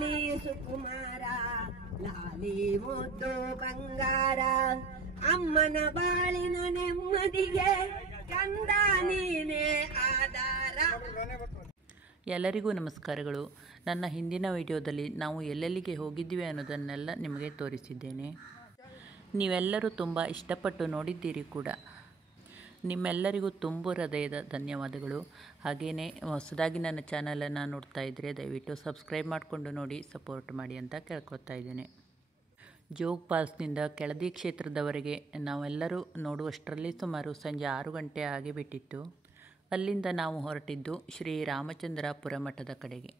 ಲಾಲಿ ಸುಕುಮಾರ ಲಾಲಿ ಮುದ್ದು ಬಂಗಾರ ಅಮ್ಮನ ಬಾಳಿನ ನೆಮ್ಮದಿಗೆ ಕಂದ ನೀನೇ ಆಧಾರ. ಎಲ್ಲರಿಗೂ ನಮಸ್ಕಾರಗಳು. ನನ್ನ ಹಿಂದಿನ ವಿಡಿಯೋದಲ್ಲಿ ನಾವು ಎಲ್ಲೆಲ್ಲಿಗೆ ಹೋಗಿದ್ವಿ ಅನ್ನೋದನ್ನೆಲ್ಲ ನಿಮಗೆ ತೋರಿಸಿದ್ದೇನೆ. ನೀವೆಲ್ಲರೂ ತುಂಬ ಇಷ್ಟಪಟ್ಟು ನೋಡಿದ್ದೀರಿ ಕೂಡ. ನಿಮ್ಮೆಲ್ಲರಿಗೂ ತುಂಬ ಹೃದಯದ ಧನ್ಯವಾದಗಳು. ಹಾಗೆಯೇ ಹೊಸದಾಗಿ ನನ್ನ ಚಾನಲನ್ನು ನೋಡ್ತಾ ಇದ್ದರೆ ದಯವಿಟ್ಟು ಸಬ್ಸ್ಕ್ರೈಬ್ ಮಾಡಿಕೊಂಡು ನೋಡಿ, ಸಪೋರ್ಟ್ ಮಾಡಿ ಅಂತ ಕೇಳ್ಕೊತಾ ಇದ್ದೇನೆ. ಜೋಗ ಫಾಲ್ಸ್ನಿಂದ ಕೆಳದಿ ಕ್ಷೇತ್ರದವರೆಗೆ ನಾವೆಲ್ಲರೂ ನೋಡುವಷ್ಟರಲ್ಲಿ ಸುಮಾರು ಸಂಜೆ 6 ಗಂಟೆ ಆಗಿಬಿಟ್ಟಿತ್ತು. ಅಲ್ಲಿಂದ ನಾವು ಹೊರಟಿದ್ದು ಶ್ರೀ ರಾಮಚಂದ್ರಾಪುರ ಮಠದ ಕಡೆಗೆ.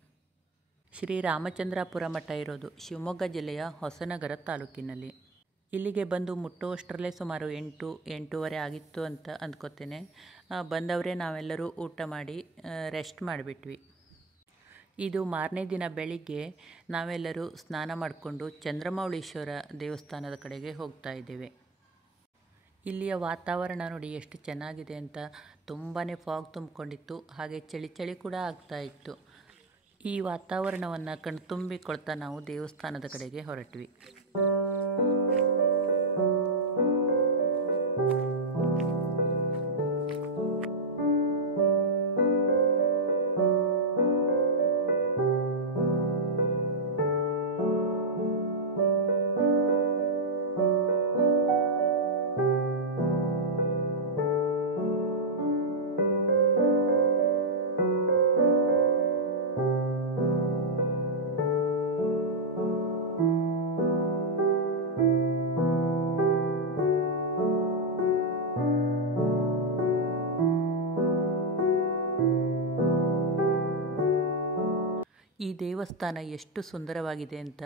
ಶ್ರೀ ರಾಮಚಂದ್ರಾಪುರ ಮಠ ಇರೋದು ಶಿವಮೊಗ್ಗ ಜಿಲ್ಲೆಯ ಹೊಸನಗರ ತಾಲೂಕಿನಲ್ಲಿ. ಇಲ್ಲಿಗೆ ಬಂದು ಮುಟ್ಟುವಷ್ಟರಲ್ಲೇ ಸುಮಾರು 8-8:30 ಆಗಿತ್ತು ಅಂತ ಅಂದ್ಕೋತೇನೆ. ಬಂದವರೇ ನಾವೆಲ್ಲರೂ ಊಟ ಮಾಡಿ ರೆಸ್ಟ್ ಮಾಡಿಬಿಟ್ವಿ. ಇದು ಮಾರನೇ ದಿನ ಬೆಳಿಗ್ಗೆ ನಾವೆಲ್ಲರೂ ಸ್ನಾನ ಮಾಡಿಕೊಂಡು ಚಂದ್ರಮೌಳೀಶ್ವರ ದೇವಸ್ಥಾನದ ಕಡೆಗೆ ಹೋಗ್ತಾ ಇದ್ದೇವೆ. ಇಲ್ಲಿಯ ವಾತಾವರಣ ನೋಡಿ ಎಷ್ಟು ಚೆನ್ನಾಗಿದೆ ಅಂತ. ತುಂಬಾ ಫಾಗ್ ತುಂಬಿಕೊಂಡಿತ್ತು, ಹಾಗೆ ಚಳಿ ಕೂಡ ಆಗ್ತಾ ಇತ್ತು. ಈ ವಾತಾವರಣವನ್ನು ಕಣ್ತುಂಬಿಕೊಳ್ತಾ ನಾವು ದೇವಸ್ಥಾನದ ಕಡೆಗೆ ಹೊರಟ್ವಿ. ಈ ದೇವಸ್ಥಾನ ಎಷ್ಟು ಸುಂದರವಾಗಿದೆ ಅಂತ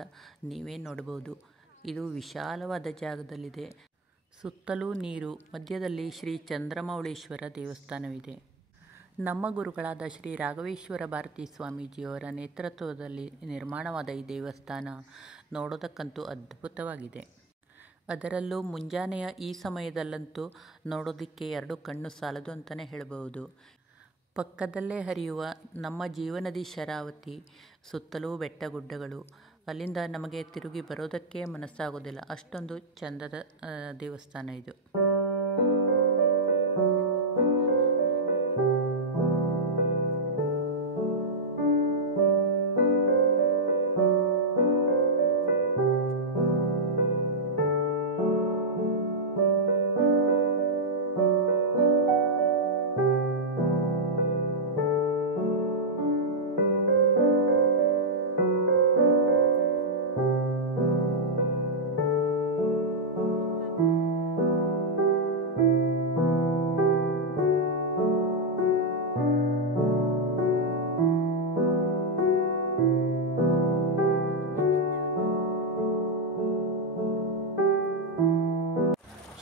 ನೀವೇ ನೋಡಬಹುದು. ಇದು ವಿಶಾಲವಾದ ಜಾಗದಲ್ಲಿದೆ. ಸುತ್ತಲೂ ನೀರು, ಮಧ್ಯದಲ್ಲಿ ಶ್ರೀ ಚಂದ್ರಮೌಳೀಶ್ವರ ದೇವಸ್ಥಾನವಿದೆ. ನಮ್ಮ ಗುರುಗಳಾದ ಶ್ರೀ ರಾಘವೇಶ್ವರ ಭಾರತೀ ಸ್ವಾಮೀಜಿಯವರ ನೇತೃತ್ವದಲ್ಲಿ ನಿರ್ಮಾಣವಾದ ಈ ದೇವಸ್ಥಾನ ನೋಡೋದಕ್ಕಂತೂ ಅದ್ಭುತವಾಗಿದೆ. ಅದರಲ್ಲೂ ಮುಂಜಾನೆಯ ಈ ಸಮಯದಲ್ಲಂತೂ ನೋಡೋದಕ್ಕೆ 2 ಕಣ್ಣು ಸಾಲದು ಅಂತಲೇ ಹೇಳಬಹುದು. ಪಕ್ಕದಲ್ಲೇ ಹರಿಯುವ ನಮ್ಮ ಜೀವನದಿ ಶರಾವತಿ, ಸುತ್ತಲೂ ಬೆಟ್ಟಗುಡ್ಡಗಳು. ಅಲ್ಲಿಂದ ನಮಗೆ ತಿರುಗಿ ಬರೋದಕ್ಕೆ ಮನಸ್ಸಾಗೋದಿಲ್ಲ, ಅಷ್ಟೊಂದು ಚಂದದ ದೇವಸ್ಥಾನ ಇದು.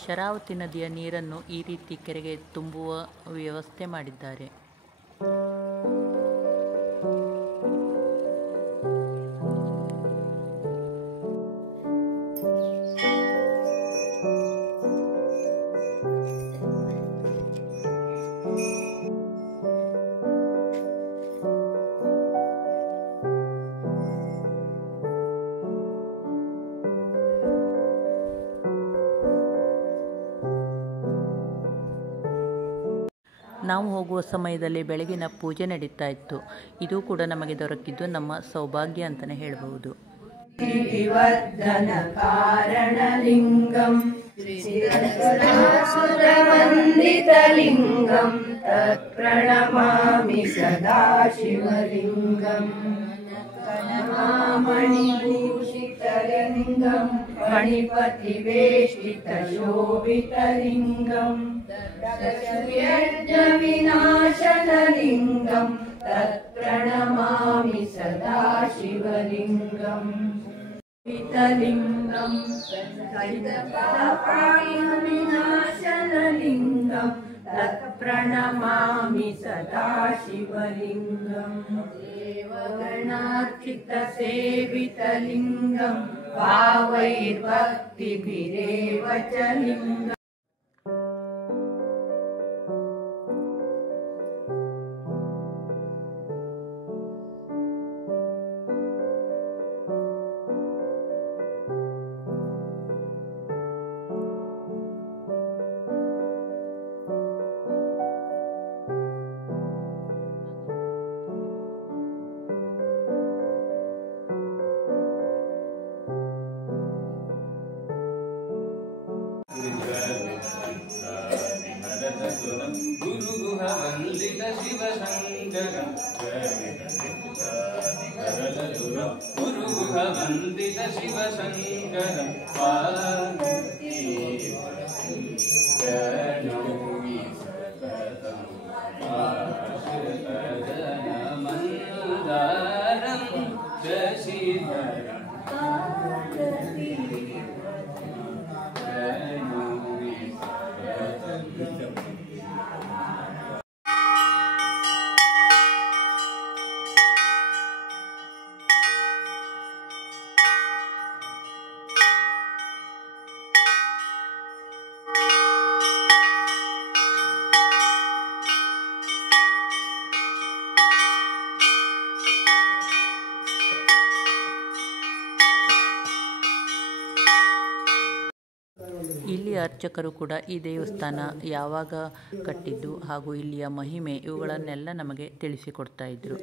ಶರಾವತಿ ನದಿಯ ನೀರನ್ನು ಈ ರೀತಿ ಕೆರೆಗೆ ತುಂಬುವ ವ್ಯವಸ್ಥೆ ಮಾಡಿದ್ದಾರೆ. ನಾವು ಹೋಗುವ ಸಮಯದಲ್ಲಿ ಬೆಳಗಿನ ಪೂಜೆ ನಡೀತಾ ಇತ್ತು. ಇದು ಕೂಡ ನಮಗೆ ದೊರಕಿದ್ದು ನಮ್ಮ ಸೌಭಾಗ್ಯ ಅಂತಲೇ ಹೇಳಬಹುದು. ಕಾರಣಲಿಂಗಂ ಸುರವಂದಿತಲಿಂಗಂ ತತ್ಪ್ರಣಮಾಮಿ ಸದಾಶಿವಲಿಂಗಂ ಮಣಿಭೂಷಿತಲಿಂಗಂ ಮಣಿಪತಿವೇಷ್ಟಿತಶೋಭಿತಲಿಂಗಂ ವಿನಾಶನಲಿಂಗಂ ತತ್ಪ್ರಣಮಾಮಿ ಸದಾಶಿವಲಿಂಗಂ ವಿತಲಿಂಗಂ ವಿನಾಶನಲಿಂಗಂ ತತ್ಪ್ರಣಮಾಮಿ ಸದಾಶಿವಲಿಂಗಂ ದೇವಗಣಾರ್ಚಿತಸೇವಿತಲಿಂಗಂ ಭಾವೈರ್ಭಕ್ತಿಭಿರೇವ ಚ ಲಿಂಗಂ. ಶಿವಶಂಕರಂ ಗುರುಗುಹವಂದಿತ ಶಿವಶಂಕರಂ ಪಾರ್ವತೀ ಪ್ರಣೌಮಿ ಸತತಂ ಆಶ್ರಿತಜನಮಂದಾರಂ ಶಶಿಧರಂ ಪ್ರಣೌಮಿ ಸತತಂ. ಇಲ್ಲಿ ಅರ್ಚಕರು ಕೂಡ ಈ ದೇವಸ್ಥಾನ ಯಾವಾಗ ಕಟ್ಟಿದ್ದು ಹಾಗೂ ಇಲ್ಲಿಯ ಮಹಿಮೆ ಇವುಗಳನ್ನೆಲ್ಲ ನಮಗೆ ತಿಳಿಸಿಕೊಡ್ತಾ ಇದ್ರು.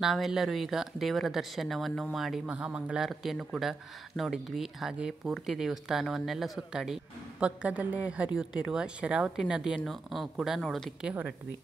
ನಾವೆಲ್ಲರೂ ಈಗ ದೇವರ ದರ್ಶನವನ್ನು ಮಾಡಿ ಮಹಾಮಂಗಳಾರತಿಯನ್ನು ಕೂಡ ನೋಡಿದ್ವಿ. ಹಾಗೆ ಪೂರ್ತಿ ದೇವಸ್ಥಾನವನ್ನೆಲ್ಲ ಸುತ್ತಾಡಿ ಪಕ್ಕದಲ್ಲೇ ಹರಿಯುತ್ತಿರುವ ಶರಾವತಿ ನದಿಯನ್ನು ಕೂಡ ನೋಡೋದಕ್ಕೆ ಹೊರಟ್ವಿ.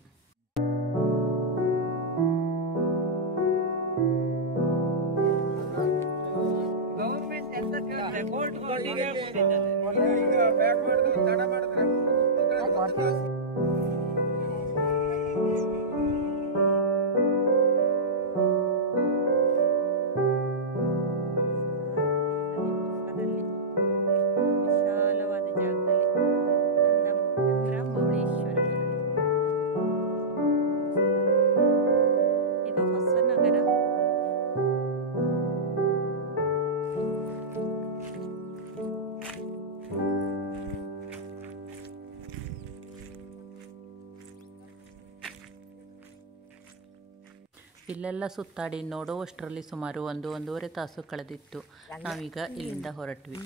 ಇಲ್ಲೆಲ್ಲ ಸುತ್ತಾಡಿ ನೋಡುವಷ್ಟರಲ್ಲಿ ಸುಮಾರು 1-1.5 ತಾಸು ಕಳೆದಿತ್ತು. ನಾವೀಗ ಇಲ್ಲಿಂದ ಹೊರಟ್ವಿ.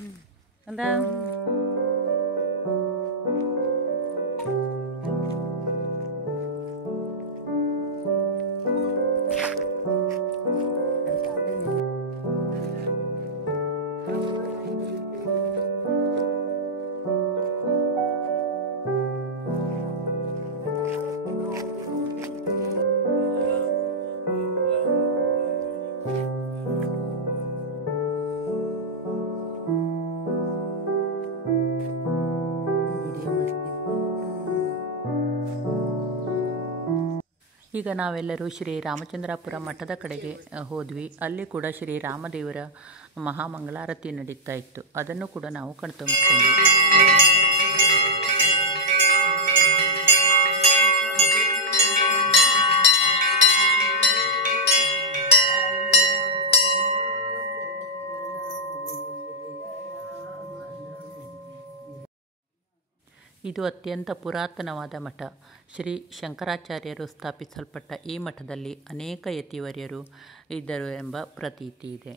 ಈಗ ನಾವೆಲ್ಲರೂ ಶ್ರೀ ರಾಮಚಂದ್ರಾಪುರ ಮಠದ ಕಡೆಗೆ ಹೋದ್ವಿ. ಅಲ್ಲಿ ಕೂಡ ಶ್ರೀರಾಮದೇವರ ಮಹಾಮಂಗಳಾರತಿ ನಡೀತಾ ಇತ್ತು. ಅದನ್ನು ಕೂಡ ನಾವು ಕಣ್ತುಂಬಿಕೊಂಡ್ವಿ. ಇದು ಅತ್ಯಂತ ಪುರಾತನವಾದ ಮಠ. ಶ್ರೀ ಶಂಕರಾಚಾರ್ಯರು ಸ್ಥಾಪಿಸಲ್ಪಟ್ಟ ಈ ಮಠದಲ್ಲಿ ಅನೇಕ ಯತಿವರ್ಯರು ಇದ್ದರು ಎಂಬ ಪ್ರತೀತಿ ಇದೆ.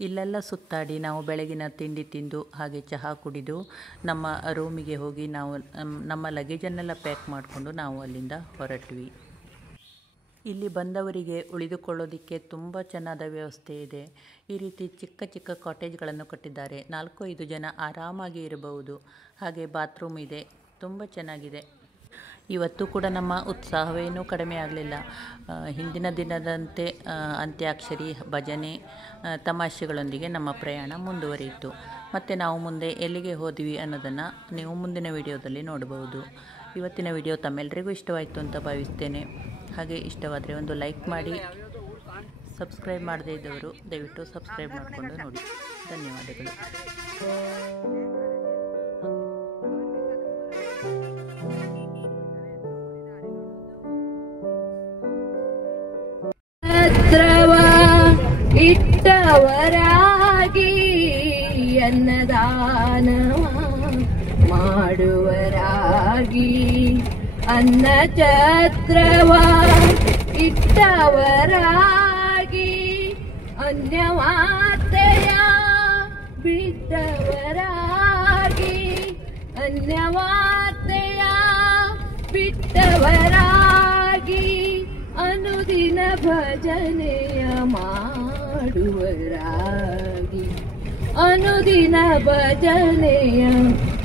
ಇಲ್ಲೆಲ್ಲ ಸುತ್ತಾಡಿ ನಾವು ಬೆಳಗಿನ ತಿಂಡಿ ತಿಂದು ಹಾಗೆ ಚಹಾ ಕುಡಿದು ನಮ್ಮ ರೂಮಿಗೆ ಹೋಗಿ ನಾವು ನಮ್ಮ ಲಗೇಜನ್ನೆಲ್ಲ ಪ್ಯಾಕ್ ಮಾಡಿಕೊಂಡು ನಾವು ಅಲ್ಲಿಂದ ಹೊರಟ್ವಿ. ಇಲ್ಲಿ ಬಂದವರಿಗೆ ಉಳಿದುಕೊಳ್ಳೋದಕ್ಕೆ ತುಂಬ ಚೆನ್ನಾದ ವ್ಯವಸ್ಥೆ ಇದೆ. ಈ ರೀತಿ ಚಿಕ್ಕ ಚಿಕ್ಕ ಕಾಟೇಜ್ಗಳನ್ನು ಕಟ್ಟಿದ್ದಾರೆ. 4-5 ಜನ ಆರಾಮಾಗಿ ಇರಬಹುದು. ಹಾಗೆ ಬಾತ್ರೂಮ್ ಇದೆ, ತುಂಬ ಚೆನ್ನಾಗಿದೆ. ಇವತ್ತು ಕೂಡ ನಮ್ಮ ಉತ್ಸಾಹವೇನೂ ಕಡಿಮೆ ಆಗಲಿಲ್ಲ. ಹಿಂದಿನ ದಿನದಂತೆ ಅಂತ್ಯಾಕ್ಷರಿ, ಭಜನೆ, ತಮಾಷೆಗಳೊಂದಿಗೆ ನಮ್ಮ ಪ್ರಯಾಣ ಮುಂದುವರಿಯಿತು. ಮತ್ತು ನಾವು ಮುಂದೆ ಎಲ್ಲಿಗೆ ಹೋದ್ವಿ ಅನ್ನೋದನ್ನು ನೀವು ಮುಂದಿನ ವಿಡಿಯೋದಲ್ಲಿ ನೋಡಬಹುದು. ಇವತ್ತಿನ ವಿಡಿಯೋ ತಮ್ಮೆಲ್ಲರಿಗೂ ಇಷ್ಟವಾಯಿತು ಅಂತ ಭಾವಿಸ್ತೇನೆ. ಹಾಗೆ ಇಷ್ಟವಾದರೆ ಒಂದು ಲೈಕ್ ಮಾಡಿ, ಸಬ್ಸ್ಕ್ರೈಬ್ ಮಾಡದೇ ಇದ್ದವರು ದಯವಿಟ್ಟು ಸಬ್ಸ್ಕ್ರೈಬ್ ಮಾಡಿಕೊಂಡು ನೋಡಿ. ಧನ್ಯವಾದಗಳು. ಇಟ್ಟವರಾಗಿ ಅನ್ನದಾನ ಮಾಡುವರಾಗಿ ಅನ್ನ ಛತ್ರವ ಇಟ್ಟವರಾಗಿ ಅನ್ಯವಾರ್ತೆಯ ಬಿಟ್ಟವರಾಗಿ ಅನ್ಯವಾರ್ತೆಯ ಬಿಟ್ಟವರಾಗಿ ಅನುದಿನ ಭಜನೆಯ ಮಾಡುವರಾಗಿ ಅನುದಿನ ಭಜನೆಯ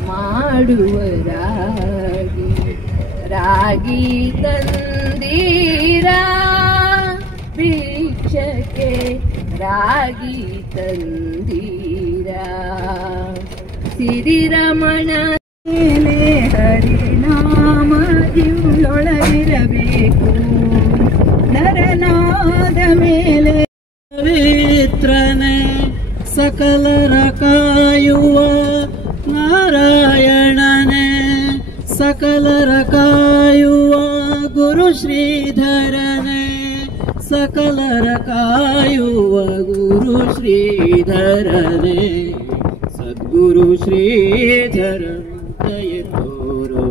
ಮಾಡುವರಾಗಿ ರಾಗಿ ತಂದೀರಾ ಭಿಕ್ಷಕ್ಕೆ ರಾಗಿ ತಂದೀರಾ ಸಿರಿರಮಣ ಹರಿನಾಮದಿಯೊಳಗಿರಬೇಕು ನರನಾದ ಮೇಲೆ ಪವಿತ್ರನೆ ಸಕಲರ ಕಾಯುವ ನಾರಾಯಣನೇ ಸಕಲರ ಕಾಯುವ ಗುರು ಶ್ರೀಧರನೇ ಸಕಲರ ಕಾಯುವ ಗುರು ಶ್ರೀಧರನೇ ಸದ್ಗುರು ಶ್ರೀಧರ ದಯೆ ತೋರೋ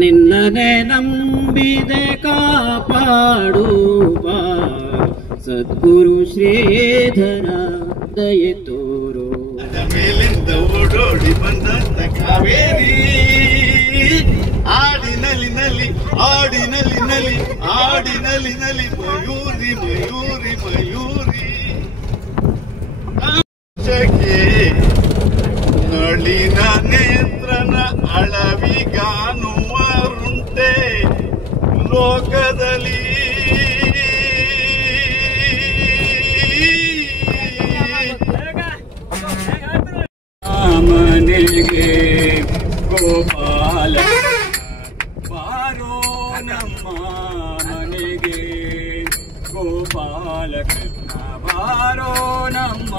ನಿನ್ನನೆ ನಂಬಿದೆ ಕಾಪಾಡುವ ಸದ್ಗುರು ಶ್ರೀಧರ ದಯೆ ತೋರೋ ಮೇಲಿಂದ ಓಡೋಡಿ ಬಂದಂತ ಕಾವೇರಿ ಆಡಿನಲಿ ನಲಿ ಆಡಿನಲಿ ನಲಿ ಆಡಿನಲಿ ನಲಿ ಮಯೂರಿ ಮಯೂರಿ ಮಯೂರಿ ನಳಿನ ನೇತ್ರನ ಅಳವಿಗಾನುವರುಂಟೆ ಲೋಕದಲ್ಲಿ ಮನೆಗೆ ಗೋಪಾಲ ಬಾರೋ ನಮ್ಮ ಮನೆಗೆ ಗೋಪಾಲ ಕೃಷ್ಣ ಬಾರೋ ನಮ್ಮ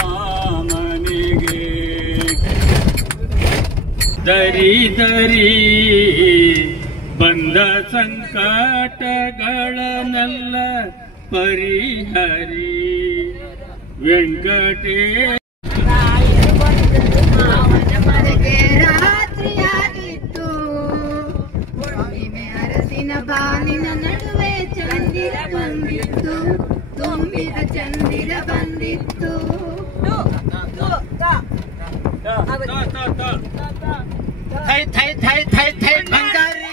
ಮನೆಗೆ ದರಿ ದರಿ ಬಂದ ಸಂಕಟಗಳನ್ನೆಲ್ಲ ಪರಿಹರಿ ವೆಂಕಟೇಶ ರಾತ್ರಿಯಾಗಿತ್ತು ಹುಣ್ಣಿಮೆ ಅರಸಿನ ಬಾನಿನ ನಡುವೆ ಚಂದಿರ ಬಂದಿತ್ತು ತುಂಬಿದ ಚಂದಿರ ಬಂದಿತ್ತು ಥೈ ಥೈ ಥೈ ಥೈ ಥೈ ಬಂಗಾರಿ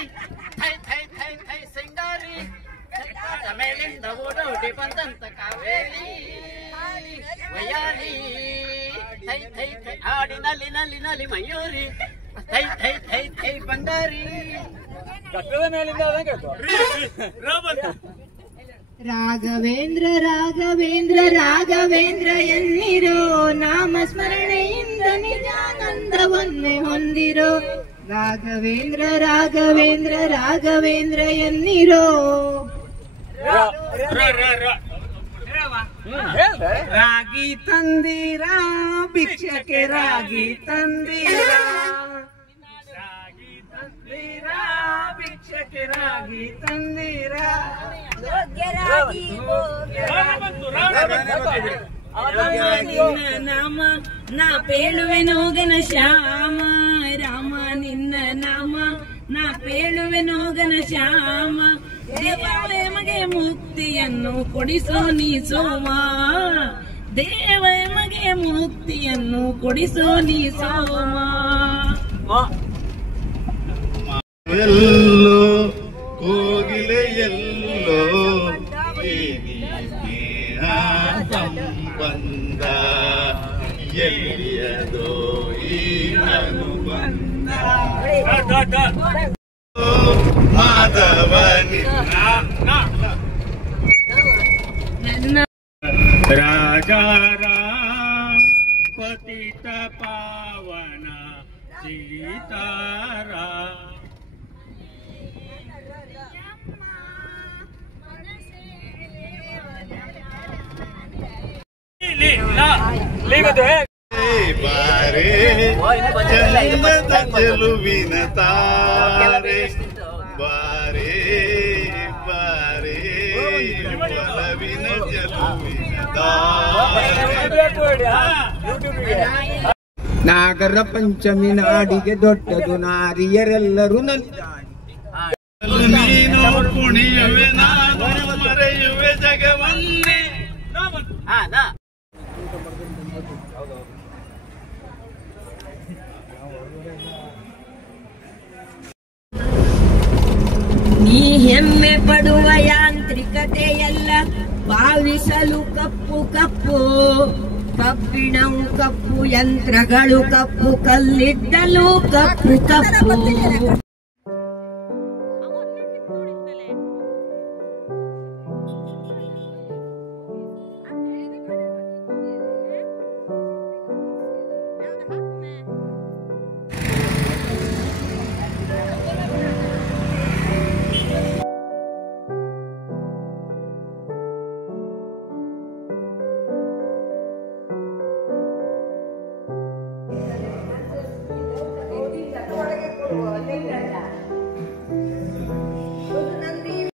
ಥೈ ಥೈ ಥೈ ಥೈ ಸಿಂಗಾರಿ ಮೇಲಿಂದ ಓಡೋಡಿ ಬಂದಂತ ಕಾವೇರಿ ವಯಾರಿ ಥೈ ಥೈ ಥೈ ಆಡಿನಲ್ಲಿ ನಲ್ಲಿ ನಲ್ಲಿ ಮಯೂರಿ ಥೈ ಥೈ ಥೈ ಥೈ ಬಂಗಾರಿ ರಾಘವೇಂದ್ರ ರಾಘವೇಂದ್ರ ರಾಘವೇಂದ್ರ ಎನ್ನಿರೋ ನಾಮ ಸ್ಮರಣೆಯಿಂದ ನಿಜಾನಂದವನ್ನೇ ಹೊಂದಿರೋ ರಾಘವೇಂದ್ರ ರಾಘವೇಂದ್ರ ರಾಘವೇಂದ್ರ ಎನ್ನಿರೋ ರಾಗಿ ತಂದೀರ ಭಿಕ್ಷಕ್ಕೆ ರಾಗಿ ತಂದೀರ ರಾಗಿ ತಂದೀರ ಭಿಕ್ಷಕ್ಕೆ ರಾಗಿ ತಂದೀರ ನಾಮ ನಾ ಪೇಳುವೆನೋ ಘನ ಶ್ಯಾಮ ರಾಮ ನಿನ್ನ ನಾಮ ನಾ ಪೇಳುವೆನೋ ಘನ ಶ್ಯಾಮ ದೇವರೇ ಮಗೆ ಮುಕ್ತಿಯನ್ನು ಕೊಡಿಸೋ ನೀ ಸೋಮ ದೇವಮಗೆ ಮುಕ್ತಿಯನ್ನು ಕೊಡಿಸೋ ನೀ ಸೋಮ. ಎಲ್ಲೋ ಕೋಗಿಲೆ ಎಲ್ಲೋ ಸಂಬಂಧ ಎಲ್ಲಿಯದೋ ಈ ಅನುಬಂಧ ಮಾಧವನಿ ನನ್ನ ರಾಜಾರಾಮ್ ಪತಿತ ಪಾವನ ಸೀತಾರಾಮ್ ಬಾರೆ ಚಂದದ ಚೆಲುವಿನ ತಾರೆ ಬಾರೆ ಬಾರೆ ಒಲವಿನ ಚೆಲುವಿನ ತಾರೆ. ನಾಗರ ಪಂಚಮಿ ನಾಡಿಗೆ ದೊಡ್ಡದು, ನಾರಿಯರೆಲ್ಲರೂ ನೀನು ಕುಣಿಯುವೆ ನಾನು ಮರೆಯುವೆ ಜಗವನ್ನೇ. ನೀ ಹೆಮ್ಮೆ ಪಡುವ ಯಾಂತ್ರಿಕತೆಯೆಲ್ಲ ಭಾವಿಸಲು ಕಪ್ಪು ಕಪ್ಪು, ಕಬ್ಬಿಣವು ಕಪ್ಪು, ಯಂತ್ರಗಳು ಕಪ್ಪು, ಕಲ್ಲಿದ್ದಲು ಕಪ್ಪು ಕಪ್ಪು.